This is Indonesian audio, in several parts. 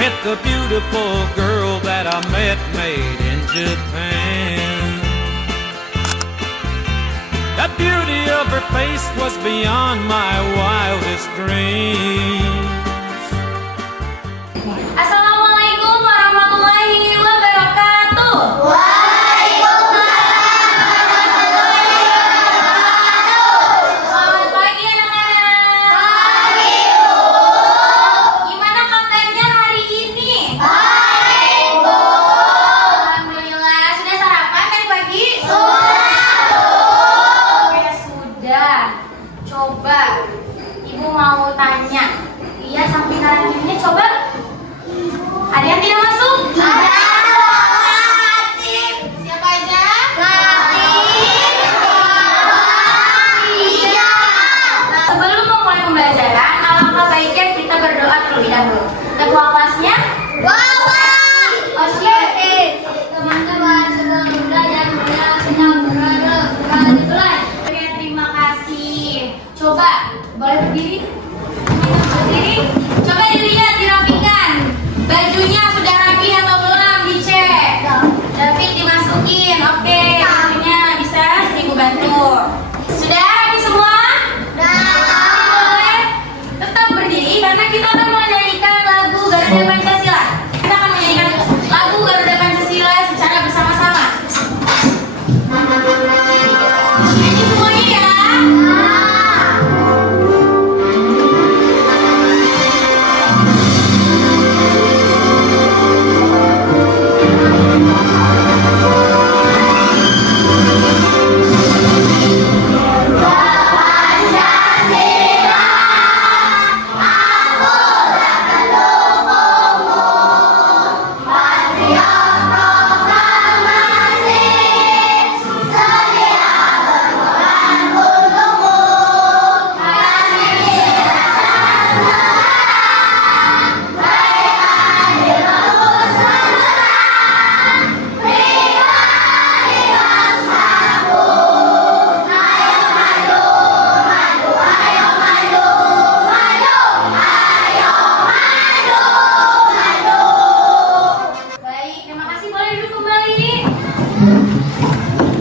with the beautiful girl that I met made in Japan. The beauty of her face was beyond my wildest dreams. Assalamualaikum warahmatullahi wabarakatuh. Selamat pagi anak-anak. Pagi, Bu. Gimana kabarnya hari ini? Baik, Bu. Alhamdulillah. Sudah sarapan tadi pagi? Sudah, Bu. Oke, sudah. Coba Ibu mau tanya. Iya, sampai kanan kirinya coba. Ada yang tidak masuk? Ada. Latif. Siapa aja? Latif. Iya. Sebelum memulai pembelajaran, alangkah baiknya kita berdoa terlebih dahulu. Ketua kelasnya? Bapak. Oke. Teman-teman sedang belajar sedang berada. Oke, terima kasih. Coba, boleh berdiri? Berdiri. Coba dilihat, dirapikan. Bajunya sudah rapi atau belum? Dicek. Rapi, dimasukin. Oke, bajunya bisa Ibu bantu. Sudah rapi semua? Boleh tetap berdiri karena kita akan menyanyikan lagu Garuda Pancasila. Kita akan menyanyikan lagu Garuda Pancasila secara bersama-sama. Nyanyi semuanya ya. Baik, terima kasih. Boleh duduk kembali.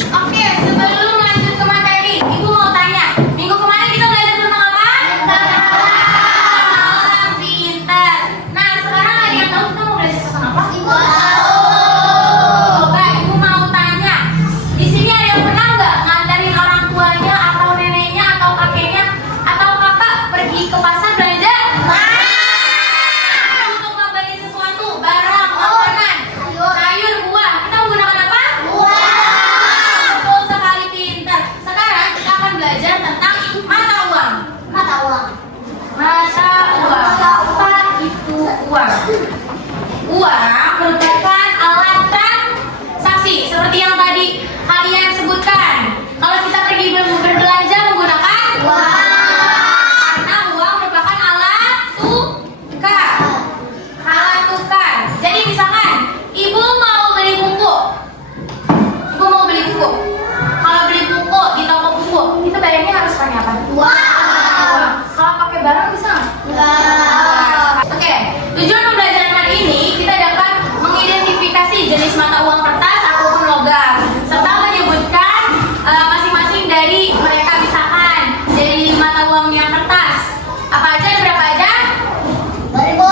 Oke, sebelum lanjut ke materi, Ibu mau tanya, minggu kemarin kita belajar tentang apa? Alam pintar. Nah, sekarang ada yang tahu kita mau belajar tentang apa? Ibu tahu. Coba Ibu mau tanya, di sini ada yang pernah nggak nganterin orang tuanya atau neneknya atau kakeknya atau kakak pergi ke pasar belanja? Untuk membeli sesuatu, barang, makanan, sayur, buah. Kita menggunakan apa? Betul sekali, pintar. Sekarang kita akan belajar tentang mata uang. Mata uang. Apa itu uang? Uang merupakan alat transaksi seperti yang tadi kalian sebutkan. Kalau kita pergi berbelanja menggunakan uang. Karena uang merupakan alat tukar. Alat tukar. Jadi misalkan Ibu mau beli buku. Ibu mau beli buku. Kalau beli buku di toko buku, itu bayarnya harus pakai apa? Uang. Kalau pakai barang bisa nggak? Oke. Tujuan pembelajaran hari ini kita dapat mengidentifikasi jenis mata uang kertas ataupun logam, serta menyebutkan masing-masing dari mereka, misalkan dari mata uang yang kertas. Apa aja? Berapa aja? 2.000. 2.000.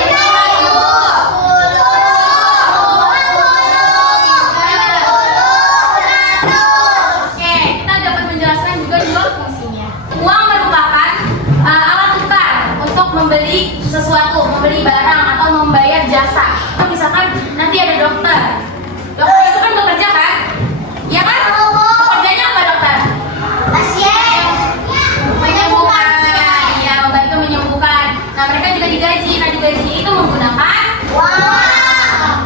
5.000. Oke, kita dapat menjelaskan juga dua fungsinya. Uang merupakan alat tukar untuk membeli sesuatu, membeli barang atau membayar jasa. Misalkan nanti ada dokter. Dokter itu kan bekerja kan? Iya kan? Kerjanya apa dokter? Pasien. Menyembuhkan. Iya, membantu menyembuhkan. Nah, mereka juga digaji. Nah, digaji itu menggunakan uang.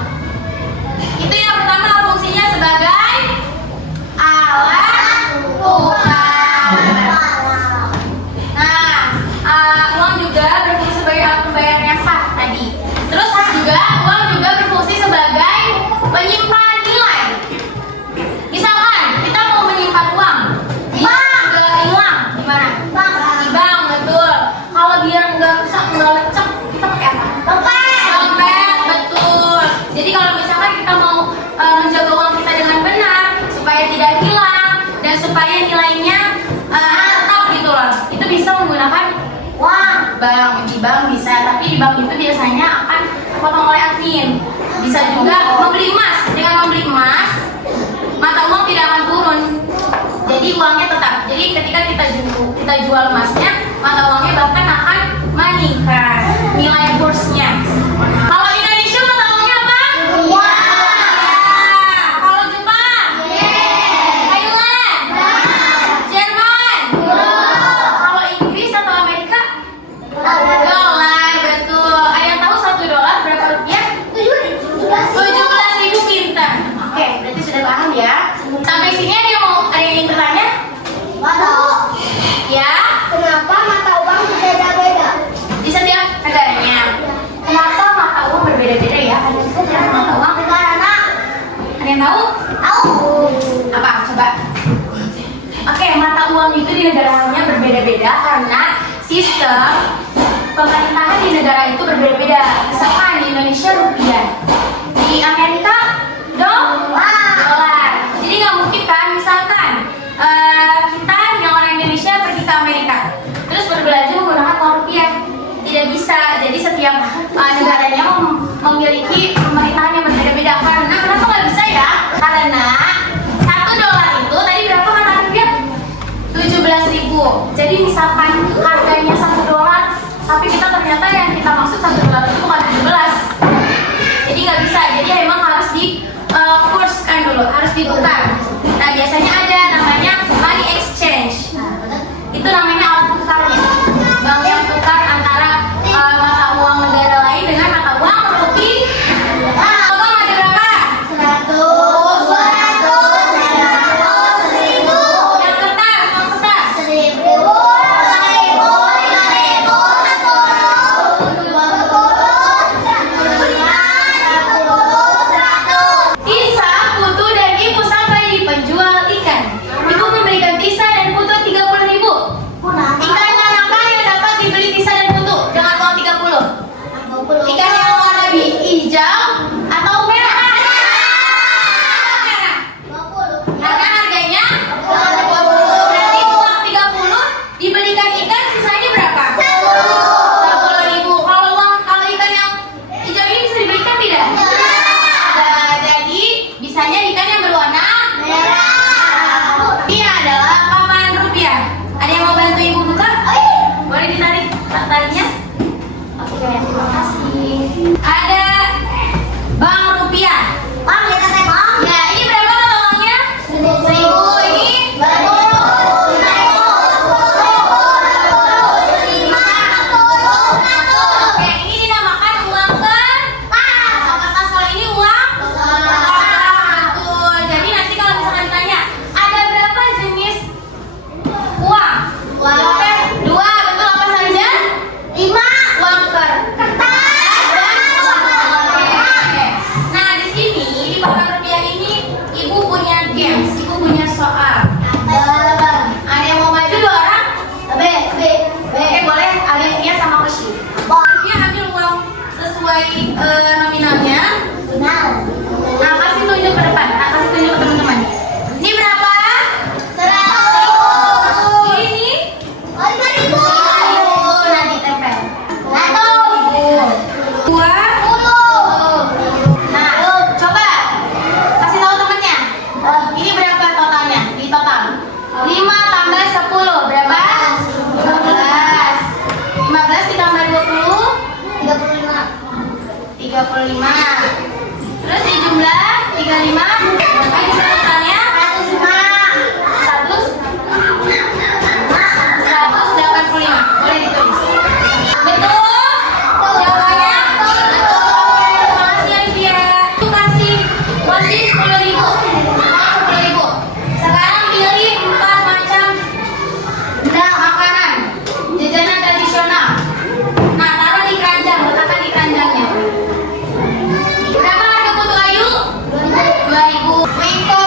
Itu yang pertama, fungsinya sebagai alat tukar. Nah, uang juga berfungsi sebagai alat pembayaran yang sah tadi. Terus juga uang juga berfungsi sebagai penyimpan nilai. Misalkan kita mau menyimpan uang di bank, nggak hilang, gimana? Di bank, betul. Kalau biar nggak rusak, nggak bank. Di bank bisa, tapi di bank itu biasanya akan dipotong oleh admin. Bisa juga membeli emas. Dengan membeli emas, mata uang tidak akan turun. Jadi uangnya tetap. Jadi ketika kita jual emasnya, mata uangnya bahkan akan meningkat nilai kursnya. Kalau Indonesia mata uangnya apa? Kalau Jepang? Thailand? Jerman? Kalau Inggris atau Amerika? Dolar, betul. Ada yang tahu $1 berapa rupiah? 17.000 pintar. Oke, berarti sudah paham ya. Sampai sini ada yang ingin bertanya? Ya. Kenapa mata uang berbeda-beda? Di setiap negaranya. Kenapa mata uang berbeda-beda ya? Ada setiap mata uang. Karena Ada yang tahu? Apa? Coba. Oke, mata uang itu di negaranya berbeda-beda karena sistem pemerintahan di negara itu berbeda-beda. Misalkan di Indonesia rupiah, di Amerika dolar. Jadi nggak mungkin kan, misalkan kita yang orang Indonesia pergi ke Amerika, terus berbelanja menggunakan uang rupiah. Tidak bisa. Jadi setiap negaranya memiliki pemerintahan yang berbeda-beda. Karena kenapa nggak bisa ya? Karena $1 itu tadi berapa kata rupiah? 17.000. Jadi misalkan harganya $1, tapi kita ternyata yang kita maksud $1 itu bukan 17. Jadi nggak bisa. Jadi emang harus di kurskan dulu, harus ditukar. Nah biasanya ada namanya money exchange. Itu namanya alat tukarnya. Bank yang tukar antara mata uang negara lain dengan mata uang rupiah. Abang ada berapa? 100, 200, 100, 1000, Yang kertas, uang kertas. 1000, 2000, 100. Tisa, Putu, dan Ibu sampai di penjual ikan. Ibu memberikan Tisa dan Putu 30.000. Ikan manakah yang dapat dibeli Tisa dan Putu dengan uang 30? Ikan yang warna hijau atau merah? Merah. Karena harganya 20. Berarti uang 30 dibelikan ikan, sisanya berapa? 10.000. Kalau ikan yang hijau ini bisa dibelikan tidak? Nah, jadi bisanya ikan yang berwarna merah. Ini adalah papan rupiah. Ada yang mau bantu ibu buka? Boleh ditarik talinya? Oke, terima kasih. Ada bank rupiah. Ya, ini berapa mata uangnya? 1.000. Ini oke, ini dinamakan uang kertas. Uang kertas. Kalau ini uang betul. Jadi nanti kalau misalkan ditanya, ada berapa jenis uang? Oke, 2. Betul, apa saja? 5. Uang kertas dan uang oke. Nah, di sini di papan rupiah ini ibu punya games, ibu punya soal. Ada yang mau maju 2 orang? Oke, boleh Alivia sama Koshi. Alivia ambil uang sesuai nominalnya. Nah, kasih tunjuk ke depan. Nah, kasih tunjuk ke teman-teman. Ini berapa? Ini? Nah, ditempel. 2. Nah, coba kasih tahu temennya. Ini berapa totalnya? Di total 5 tambah 10 berapa? 15. 15 ditambah 20 35. Terus dijumlah 35. Ayo totalnya 185. Boleh ditulis. Betul? Jawabannya betul. Terima kasih Olivia. Itu kasih Koshi 10.000. 10.000. Sekarang pilih 4 macam makanan, jajanan tradisional. Nah, taruh di keranjang, letakkan di keranjangnya. Berapa harga putu ayu? 2.000. Wiko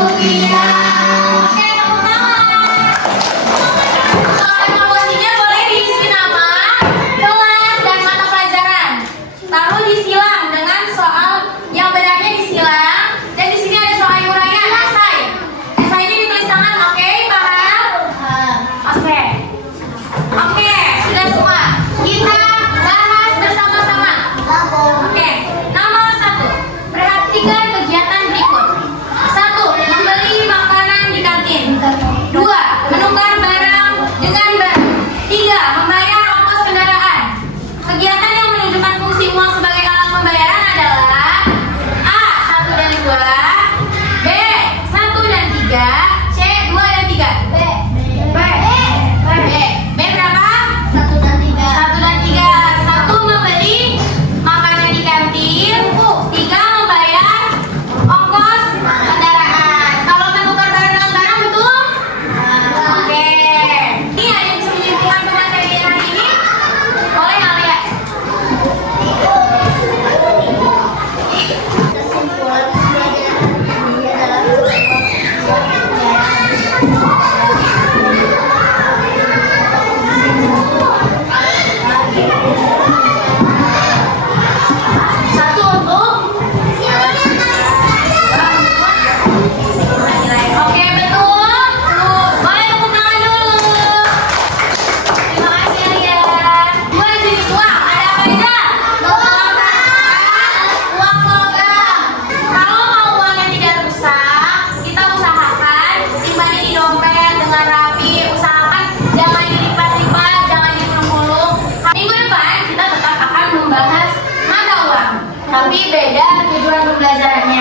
rupiah. Oke, tepuk tangan. Soal evaluasinya boleh diisi nama, kelas, dan mata pelajaran. Lalu disilang dengan soal yang benarnya disilang. Dan di sini ada soal uraian, esai. Esainya ditulis tangan, oke, paham? Oke. Oke, sudah semua. Kita bahas bersama-sama. Oke, nomor 1. Perhatikan kegiatan berikut. 1. Membeli makanan di kantin. 2. Menukar barang dengan bank. 3. Membayar ongkos kendaraan. Kegiatan yang menunjukkan fungsi uang sebagai alat pembayaran adalah A. 1 dan 2, B. 1 dan 3, C. 2 dan 3. B. B. B berapa? 1 dan 3. 1 dan 3. 1 membeli makanan di kantin. 3 membayar ongkos kendaraan. Kalau menukar barang dengan barang betul? Oke. Ini ada yang bisa menyimpulkan pemateri hari ini? Boleh nggak lihat? Kesimpulan pembelajaran ini adalah Satu untuk oke, betul. Boleh tepuk tangan dulu. Terima kasih ya. 2 jenis uang. Ada apa aja? Uang logam. Kalau mau uangnya tidak rusak, kita usahakan simpan di dompet dengan rapi. Usahakan jangan dilipat-lipat, jangan digulung-gulung. Minggu depan kita tetap akan membahas mata uang, tapi beda tujuan pembelajarannya.